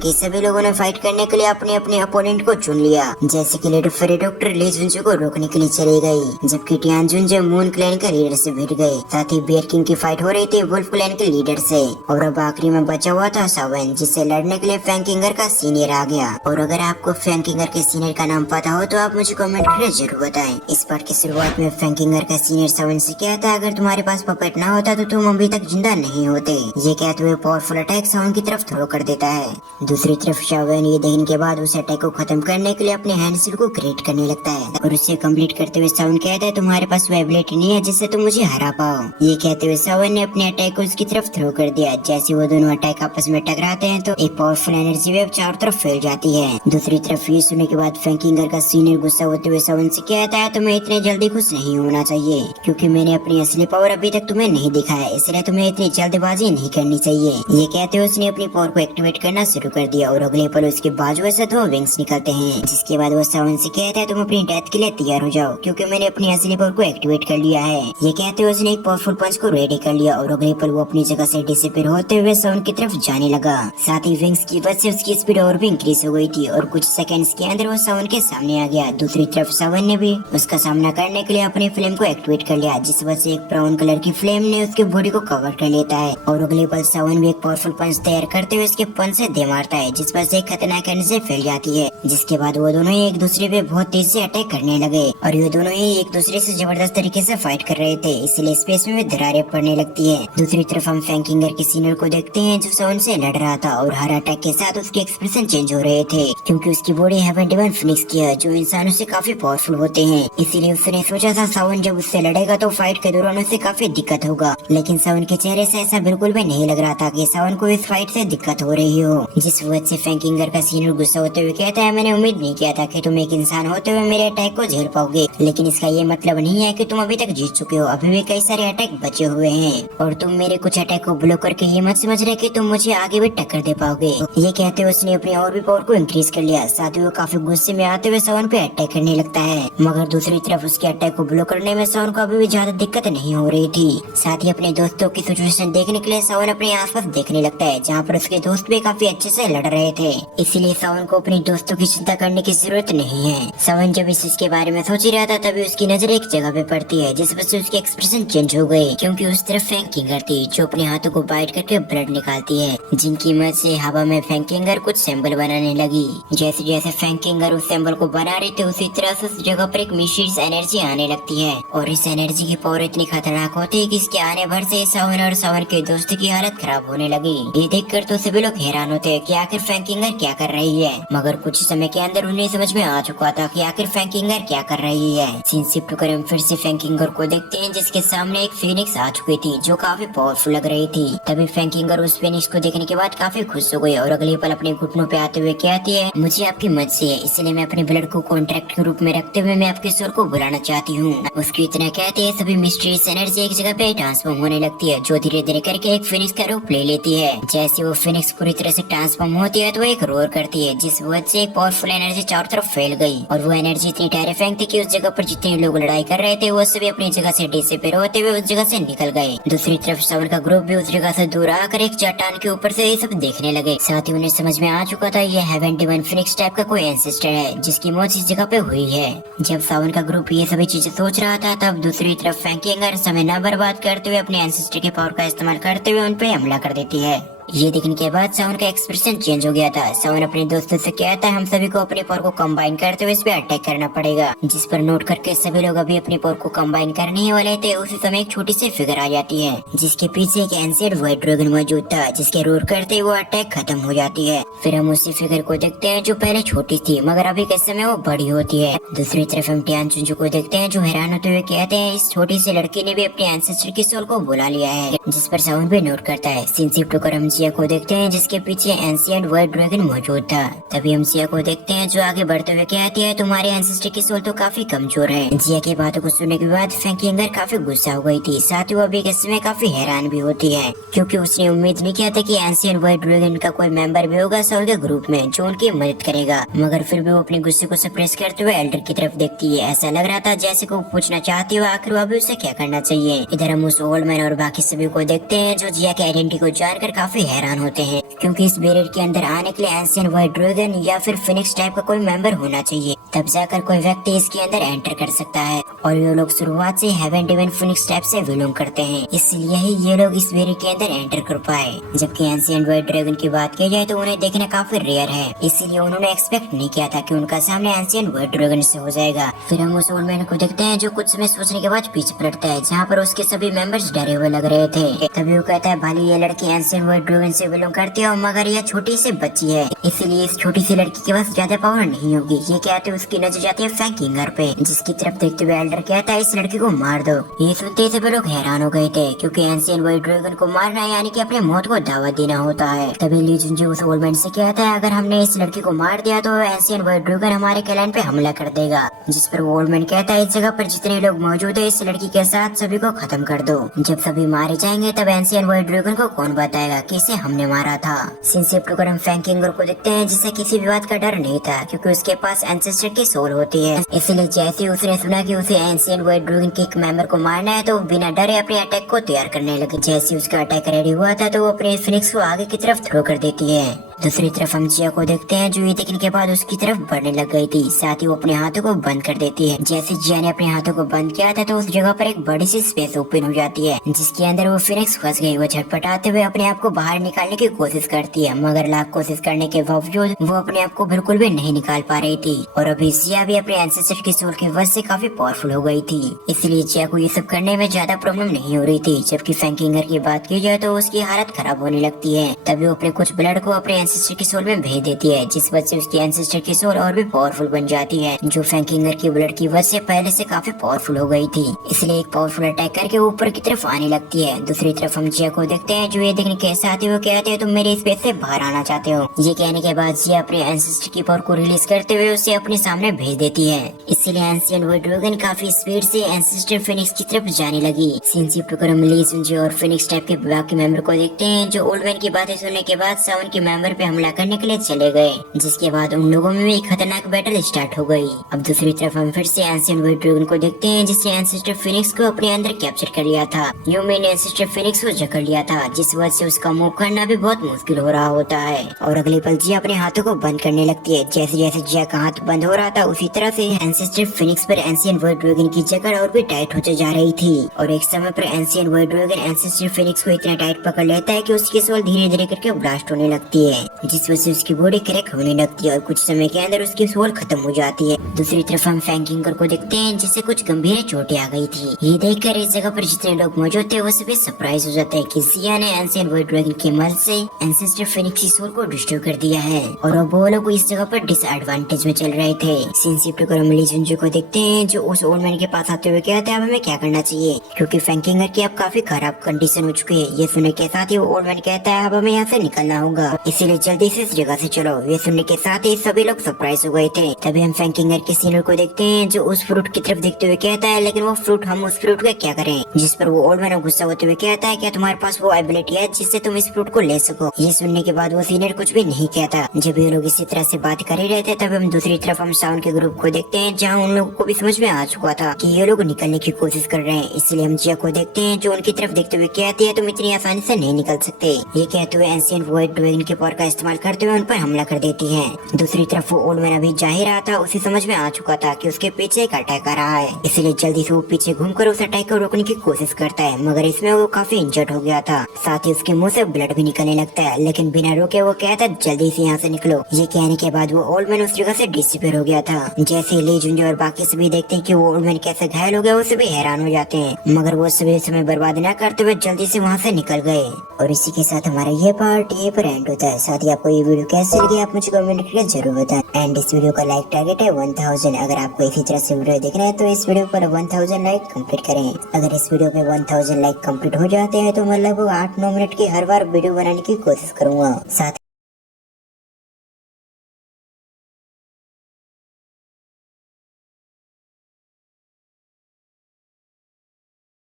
बाकी सभी लोगों ने फाइट करने के लिए अपने अपने अपोनेंट को चुन लिया। जैसे कि लीडर फेरी डॉक्टर ली जुनजू को रोकने के लिए चली गई, जबकि टियान जुनजू मून क्लैन के लीडर से भिड़ गए। साथ ही बियर किंग की फाइट हो रही थी वुल्फ क्लैन के लीडर से। और अब आखिरी में बचा हुआ था सावन, जिससे लड़ने के लिए फैंकिंगर का सीनियर आ गया। और अगर आपको फैंकिंगर के सीनियर का नाम पता हो तो आप मुझे कमेंट करके जरूर बताएं। इस पार्ट की शुरुआत में फैंकिंगर का सीनियर सावन से कहता है अगर तुम्हारे पास पपेट ना होता तो तुम अभी तक जिंदा नहीं होते। ये कहते हुए पावरफुल अटैक सावन की तरफ थ्रो कर देता है। दूसरी तरफ सावन ये देखने के बाद उस अटैक को खत्म करने के लिए अपने हैंडसेट को क्रिएट करने लगता है और उसे कंप्लीट करते हुए सावन कहता है तुम्हारे पास वो एबिलिटी नहीं है जिससे तुम मुझे हरा पाओ। ये कहते हुए सावन ने अपने अटैक को उसकी तरफ थ्रो कर दिया। जैसे वो दोनों अटैक आपस में टकराते हैं तो एक पावरफुल एनर्जी वेव चारों तरफ फैल जाती है। दूसरी तरफ ये सुनने के बाद फैंकिंगर का सीनियर गुस्सा होते हुए सावन से कहता है तुम्हें इतने जल्दी खुश नहीं होना चाहिए, क्योंकि मैंने अपनी असली पावर अभी तक तुम्हें नहीं दिखाया, इसलिए तुम्हें इतनी जल्दबाजी नहीं करनी चाहिए। ये कहते हुए उसने अपनी पावर को एक्टिवेट करना शुरू कर दिया और अगले पल उसके बाजुओं से 2 विंग्स निकलते हैं। जिसके बाद वो सावन से कहता है तुम अपनी डेथ के लिए तैयार हो जाओ, क्योंकि मैंने अपनी असली पावर को एक्टिवेट कर लिया है। ये कहते हुए उसने एक पावरफुल पंच को रेडी कर लिया और अगले पल वो अपनी जगह से डिसअपीयर होते हुए सावन की तरफ जाने लगा। साथ ही विंग्स की वजह से उसकी स्पीड और भी इंक्रीज हो गई थी और कुछ सेकंड्स के अंदर वो सावन के सामने आ गया। दूसरी तरफ सावन ने भी उसका सामना करने के लिए अपनी फ्लेम को एक्टिवेट कर लिया, जिस वजह से एक ब्राउन कलर की फ्लेम ने उसके बॉडी को कवर कर लेता है और अगले पल सावन भी एक पावरफुल पंच तैयार करते हुए उसके पंच से दे मारता है, जिस वजह से एक खतरनाक एनर्जी फैल जाती है। जिसके बाद वो दोनों ही एक दूसरे पे बहुत तेज से अटैक करने लगे और ये दोनों ही एक दूसरे से जबरदस्त तरीके से फाइट कर रहे थे, इसलिए स्पेस में भी दरारें पड़ने लगती है। दूसरी तरफ हम फैंकिंगर के सीनियर को देखते हैं जो सावन से लड़ रहा था और हर अटैक के साथ उसके एक्सप्रेशन चेंज हो रहे थे, क्योंकि उसकी बॉडी हेवन डिवाइन फिनिक्स की है जो इंसानों से काफी पावरफुल होते हैं। इसीलिए उसने सोचा था सावन जब उससे लड़ेगा तो फाइट के दौरान उसे काफी दिक्कत होगा, लेकिन सावन के चेहरे से ऐसा बिल्कुल भी नहीं लग रहा था कि सावन को इस फाइट से दिक्कत हो रही हो। जिस वजह से फैंकिंगर का सीनियर गुस्सा होते हुए कहता है मैंने उम्मीद नहीं किया था कि तुम एक इंसान होते हुए मेरे अटैक को झेल पाओगे, लेकिन इसका ये मतलब नहीं है कि तुम अभी तक जीत चुके हो, अभी भी कई सारे अटैक बचे हुए हैं और तुम मेरे कुछ अटैक को ब्लॉक करके ये मत समझ रहे कि तुम मुझे आगे भी टक्कर दे पाओगे। ये कहते हुए उसने अपनी और भी पावर को इंक्रीज कर लिया। साथ ही वो काफी गुस्से में आते हुए सावन पे अटैक करने लगता है, मगर दूसरी तरफ उसके अटैक को ब्लॉक करने में सावन को अभी भी ज्यादा दिक्कत नहीं हो रही थी। साथ ही अपने दोस्तों की सिचुएशन देखने के लिए सावन अपने आसपास देखने लगता है, जहाँ पर उसके दोस्त भी काफी अच्छे से लड़ रहे थे, इसीलिए सावन को अपने दोस्तों की चिंता करने की जरूरत नहीं है। सावन जब इस चीज के बारे में सोच ही रहा था तभी उसकी नजर एक जगह पे पड़ती है, जिस वजह से उसके एक्सप्रेशन चेंज हो गए, क्योंकि उस तरफ फैंकिंगर थी जो अपने हाथों को बाइट करके ब्लड निकालती है, जिनकी मदद से हवा में फैंकिंगर कुछ सिंबल बनाने लगी। जैसे जैसे फैंकिंगर उस सिंबल को बना रही थी उसी तरह से उस जगह पर एक मिस्टीरियस एनर्जी आने लगती है और इस एनर्जी की पावर इतनी खतरनाक होती है कि इसके आने भर से सावन और सावन के दोस्त की हालत खराब होने लगी। ये देखकर तो सभी लोग हैरान होते हैं कि आखिर फैंकिंगर क्या कर रही है, मगर कुछ समय के अंदर उन्हें समझ में आ चुका था कि आखिर फैंकिंगर क्या कर रही है। सीन शिफ्ट कर हम फिर से फैंकिंगर को देखते हैं जिसके सामने एक फीनिक्स आ चुकी थी जो काफी पावरफुल लग रही थी। तभी फैंकिंगर उस फीनिक्स को देखने के बाद काफी खुश हो गई और अगले पल अपने घुटनों पे आते हुए कहती है मुझे आपकी मदद चाहिए, इसलिए मैं अपने ब्लड को कॉन्ट्रैक्ट के रूप में रखते हुए मैं आपके सोल को बुलाना चाहती हूँ। उसकी इतना कहते हैं सभी मिस्टीरियस एनर्जी एक जगह पे ट्रांसफॉर्म होने लगती है जो धीरे धीरे करके एक फिनिक्स का रूप ले लेती है। जैसे वो फिनिक्स पूरी तरह से ट्रांसफॉर्म होती है तो एक रोर करती है, जिस वजह से एक पावरफुल एनर्जी चारों तरफ फैल गई और वो एनर्जी इतनी टेरिफाइंग थी कि उस जगह पर जितने लोग लड़ाई कर रहे थे वो सभी अपनी जगह से डिसअपीयर होते हुए उस जगह से निकल गए। दूसरी तरफ सावन का ग्रुप भी उस जगह से दूर आकर एक चट्टान के ऊपर से ये सब देखने लगे। साथ ही उन्हें समझ में आ चुका था ये हेवन डिवाइन फिनिक्स टाइप का कोई एंसेस्टर है जिसकी मौत इस जगह पे हुई है। जब सावन का ग्रुप ये सभी चीजें सोच रहा था तब दूसरी तरफ फैंकिंगर समय न बर्बाद करते हुए अपने एंसेस्टर के पावर का इस्तेमाल करते हुए उन पे हमला कर देती है। ये देखने के बाद सावन का एक्सप्रेशन चेंज हो गया था। सावन अपने दोस्तों से कहता है हम सभी को अपनी पावर को कंबाइन करते हुए इस पे अटैक करना पड़ेगा, जिस पर नोट करके सभी लोग अभी अपनी पावर को कंबाइन करने ही वाले थे। उसी समय एक छोटी सी फिगर आ जाती है जिसके पीछे एक एंशिएंट व्हाइट ड्रैगन मौजूद था, जिसके रोर करते ही वो अटैक खत्म हो जाती है। फिर हम उसी फिगर को देखते हैं जो पहले छोटी थी मगर अभी के समय वो बड़ी होती है। दूसरी तरफ हम टियान जुनजू को देखते हैं जो हैरान होते हुए कहते हैं इस छोटी सी लड़की ने भी अपने एंसेस्टर की सोल को बुला लिया है, जिस पर सावन भी नोट करता है। सीन शिफ्ट होकर हम जिया को देखते हैं जिसके पीछे एंशिएंट व्हाइट ड्रैगन मौजूद था। तभी हम जिया को देखते हैं जो आगे बढ़ते हुए कहती है तुम्हारे एंसेस्टर की सोल तो काफी कमजोर है। जिया की बातों को सुनने के बाद फैंकिंगर काफी गुस्सा हो गई थी, साथ ही वो अभी के समय काफी हैरान भी होती है क्योंकि उसने उम्मीद नहीं किया था कि एंशिएंट व्हाइट ड्रैगन का कोई मेंबर भी होगा सोल के ग्रुप में जो उनकी मदद करेगा। मगर फिर भी वो अपने गुस्से को सप्रेस करते हुए एल्डर की तरफ देखती है। ऐसा लग रहा था जैसे को पूछना चाहती हो आखिर अभी उसे क्या करना चाहिए। इधर हम उस ओल्ड मैन और बाकी सभी को देखते हैं जो जिया की आइडेंटिटी को जानकर काफी हैरान होते हैं क्योंकि इस बैरियर के अंदर आने के लिए एंशिएंट व्हाइट ड्रैगन या फिर फिनिक्स टाइप का कोई मेंबर होना चाहिए, तब जाकर कोई व्यक्ति इसके अंदर एंटर कर सकता है। और ये लोग शुरुआत से हेवन डिवाइन फिनिक्स टाइप से बिलोंग करते हैं, इसलिए ही ये लोग इस बैरियर के अंदर एंटर कर पाए। जबकि एंशिएंट व्हाइट ड्रैगन की बात की जाए तो उन्हें देखना काफी रेयर है, इसलिए उन्होंने एक्सपेक्ट नहीं किया था कि उनका सामने एंशिएंट व्हाइट ड्रैगन से हो जाएगा। फिर हम उस ओल्ड मैन को देखते हैं जो कुछ समय सोचने के बाद पीछे पलटता है, जहाँ पर उसके सभी मेंबर्स डरे हुए लग रहे थे। तभी वो कहता है भाई ये लड़की एंशिएंट व्हाइट ड्रैगन से बिलोंग करती है, मगर यह छोटी सी बच्ची है, इसलिए इस छोटी सी लड़की के पास ज्यादा पावर नहीं होगी। ये कहते उसकी नजर जाती है फैंकिंगर पे, जिसकी तरफ देखते हुए एल्डर कहता है इस लड़की को मार दो। ये सुनते ही सभी लोग हैरान हो गए थे, क्योंकि एंशिएंट व्हाइट ड्रैगन को मारना यानी कि अपने मौत को दावत देना होता है। तभी ली जुनजो उस ओल्ड मैन से कहता है अगर हमने इस लड़की को मार दिया तो एंशिएंट व्हाइट ड्रैगन हमारे क्लैन पे हमला कर देगा। जिस पर ओल्ड मैन कहता है इस जगह पर जितने लोग मौजूद है इस लड़की के साथ सभी को खत्म कर दो। जब सभी मारे जाएंगे तब एंशिएंट व्हाइट ड्रैगन को कौन बताएगा कि इसे हमने मारा था। सिंसिप्ट को हम फैंकिंगर को देखते हैं जिसे किसी भी बात का डर नहीं था, क्योंकि उसके पास एंसेस्टर की सोल होती है। इसलिए जैसे उसने सुना कि उसे एंशिएंट व्हाइट ड्रैगन के एक मेंबर को मारना है तो वो बिना डरे अपने अटैक को तैयार करने लगे। जैसे उसका अटैक रेडी हुआ था तो वो अपने फिनिक्स को आगे की तरफ थ्रो कर देती है। दूसरी तरफ हम जिया को देखते हैं जो ये देखने के बाद उसकी तरफ बढ़ने लग गई थी, साथ ही वो अपने हाथों को बंद कर देती है। जैसे जिया ने अपने हाथों को बंद किया था तो उस जगह पर एक बड़ी सी स्पेस ओपन हो जाती है, जिसके अंदर वो फिनिक्स फंस गई। वो झटपटाते हुए अपने आप को बाहर निकालने की कोशिश करती है, मगर लाख कोशिश करने के बावजूद वो अपने आप को बिल्कुल भी नहीं निकाल पा रही थी। और अभी जिया भी अपने एंसेस्टर की सोल के वजह से काफी पावरफुल हो गई थी, इसलिए जिया को ये सब करने में ज्यादा प्रॉब्लम नहीं हो रही थी। जबकि फैंकिंगर की बात की जाए तो उसकी हालत खराब होने लगती है। तभी वो अपने कुछ ब्लड को अपने एंसेस्टर की सोल में भेज देती है, जिस वजह से उसकी एंसेस्टर की सोल और भी पावरफुल बन जाती है, जो फैंकिंगर की ब्लड की वजह से पहले से काफी पावरफुल हो गई थी। इसलिए एक पावरफुल अटैक करके ऊपर की तरफ आने लगती है। दूसरी तरफ हम जिया को देखते हैं जो ये देखने कैसे आते हो कहते हो तुम मेरे स्पेस से बाहर आना चाहते हो। ये कहने के बाद जिया अपने एंसेस्टर की पावर को रिलीज करते हुए उसे अपने सामने भेज देती है। इसलिए एंशिएंट व्हाइट ड्रैगन काफी स्पीड से एंसेस्टर फिनिक्स की तरफ जाने लगी। सिंसिप्ट को हम ली जुनजो और फिनिक्स टाइप के बाकी मेंबर को देखते हैं जो ओल्ड मैन की बातें सुनने के बाद सावन के मेंबर पे हमला करने के लिए चले गए, जिसके बाद उन लोगों में भी एक खतरनाक बैटल स्टार्ट हो गई। अब दूसरी तरफ हम फिर से एंशिएंट व्हाइट ड्रैगन को देखते हैं जिसने एंसेस्टर फिनिक्स को अपने अंदर कैप्चर कर लिया था। यूमी ने एंसेस्टर फिनिक्स को जकड़ लिया था, जिस वजह से उसका मूव करना भी बहुत मुश्किल हो रहा होता है। और अगले पल जिया अपने हाथों को बंद करने लगती है। जैसे जैसे जिया का हाथ बंद हो रहा था उसी तरह से एंसेस्टर फिनिक्स पर एंशिएंट व्हाइट ड्रैगन की जकड़ और भी टाइट होते जा रही थी। और एक समय पर ancient white dragon ancestor Phoenix को इतना टाइट पकड़ लेता है कि उसकी सोल धीरे धीरे करके ब्लास्ट होने लगती है, जिस वजह से उसकी बॉडी क्रैक होने लगती है और कुछ समय के अंदर उसकी सोल खत्म हो जाती है। दूसरी तरफ हम फैंकिंगर को देखते हैं जिसे कुछ गंभीर चोटें आ गई थी। ये देखकर इस जगह पर जितने लोग मौजूद थे वो सभी सरप्राइज हो जाते हैं कि जिया ने एंशिएंट व्हाइट ड्रैगन की मदद से एंसेस्टर फिनिक्स की सोल को डिस्ट्रॉय कर दिया है। और अब वो लोग इस जगह पर डिसएडवांटेज में चल रहे थे। सिंसिप्ट को हम ली जुनजो को देखते हैं जो उस ओल्ड मैन के पास आते हुए कहते हैं अब हमें क्या करना चाहिए, क्योंकि फैंकिंगर की अब काफी खराब कंडीशन हो चुकी है। ये सुनने के साथ ही वो ओल्ड मैन कहता है अब हमें यहाँ से निकलना होगा, इसीलिए जल्दी से इस जगह से चलो। ये सुनने के साथ ही सभी लोग सरप्राइज हो गए थे। तभी हम फैंकिंगर के सीनियर को देखते हैं जो उस फ्रूट की तरफ देखते हुए कहता है लेकिन वो फ्रूट हम उस फ्रूट का क्या करें, जिस पर वो ओल्ड मैन गुस्सा होते हुए कहता है क्या तुम्हारे पास वो एबिलिटी है जिससे तुम इस फ्रूट को ले सको। ये सुनने के बाद वो सीनियर कुछ भी नहीं कहता। जब ये लोग इसी तरह से बात कर ही रहे थे तब हम दूसरी तरफ हम साउंड के ग्रुप को देखते हैं जहाँ उन लोगों को भी समझ में आ चुका था कि ये लोग निकलने की कोशिश कर रहे हैं। इसलिए हम जिया को देखते हैं जो उनकी तरफ देखते हुए कहती है तुम इतनी आसानी से नहीं निकल सकते। ये कहते हुए एंशिएंट व्हाइट ड्रैगन के पावर का इस्तेमाल करते हुए उन पर हमला कर देती है। दूसरी तरफ वो ओल्ड मैन अभी जा ही रहा था, उसे समझ में आ चुका था कि उसके पीछे एक अटैक आ रहा है, इसलिए जल्दी से वो पीछे घूमकर उस अटैक को रोकने की कोशिश करता है, मगर इसमें वो काफी इंजर्ड हो गया था। साथ ही उसके मुंह से ब्लड भी निकलने लगता है, लेकिन बिना रोके वो कहता है जल्दी से यहाँ से निकलो। ये कहने के बाद वो ओल्ड मैन उस जगह से डिसअपीयर हो गया था। जैसे ली जुनजो और बाकी सभी देखते हैं कि वो ओल्ड मैन कैसे घायल हो गया वो सभी हैरान हो जाते हैं, मगर वो सभी समय बर्बाद न करते हुए जल्दी से वहाँ से निकल गए। और इसी के साथ हमारा ये पार्ट ये पर एंड होता है। साथ ही आपको ये वीडियो कैसे लगी आप मुझे कमेंट करके जरूर बताएं। एंड इस वीडियो का लाइक टारगेट है 1000। अगर आपको इसी तरह से वीडियो देखना है तो इस वीडियो पर 1000 लाइक कंप्लीट करें। अगर इस वीडियो पे 1000 लाइक कंप्लीट हो जाते हैं तो मैं लगभग 8-9 मिनट की हर बार वीडियो बनाने की कोशिश करूंगा। साथ